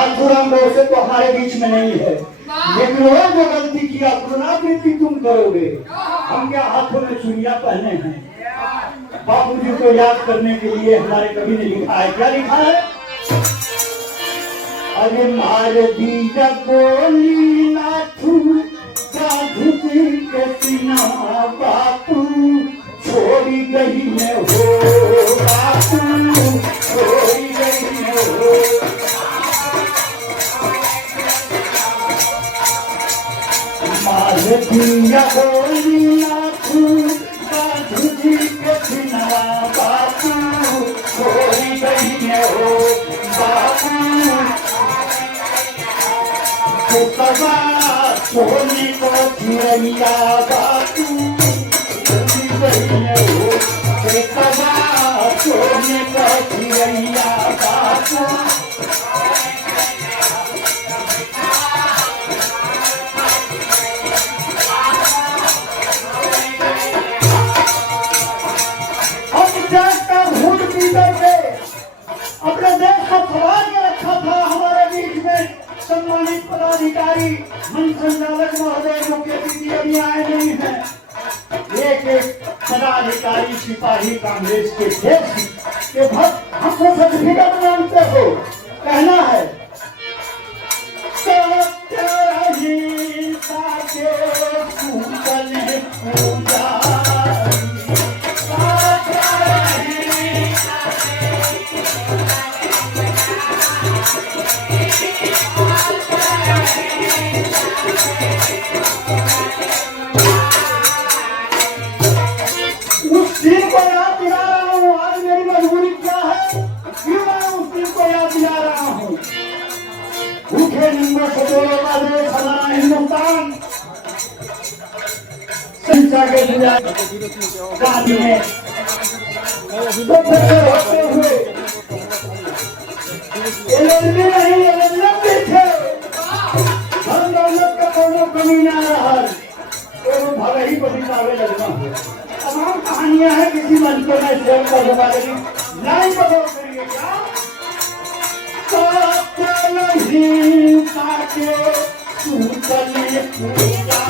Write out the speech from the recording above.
नाथुराम से तो हमारे बीच में नहीं है, लेकिन वो जो गलती किया पुनरावृत्ति तुम करोगे। हम क्या हाथों में चूड़ियां पहने हैं? बापूजी को याद करने के लिए हमारे कवि ने लिखा है, क्या लिखा है? अरे मार दी जब बोली नाथू साधु के सीना बापू छोड़ी गई है हो, बापू छोड़ी गई है हो। मार दिया बोली नाथू साधु के सीना बापू छोड़ी गई है हो, बापू सोने को चिड़ैया बापू हो, सोने को चिड़ैया बापू। हम देश का भूत पीते थे, अपने देश को खवा के रखा था। हमारे बीच में सम्मानित पदाधिकारी मन संचालक महोदय मुख्य अतिथि अभी आए नहीं है। एक एक पदाधिकारी सिपाही कांग्रेस के देश के भक्त हमको सर्टिफिकेट मांगते हो, कहना है हिंदुस्तान शिक्षा के गांधी में होते हुए नहीं भी थे। धन दौलत का कोनो कमी ना रहा, तो भले ही बड़ी दावे लगना हो। तमाम कहानियां हैं, किसी मंच को मैं शेयर कर दूंगा, लेकिन लाइन बदल करिए क्या नहीं ताके चले पूजा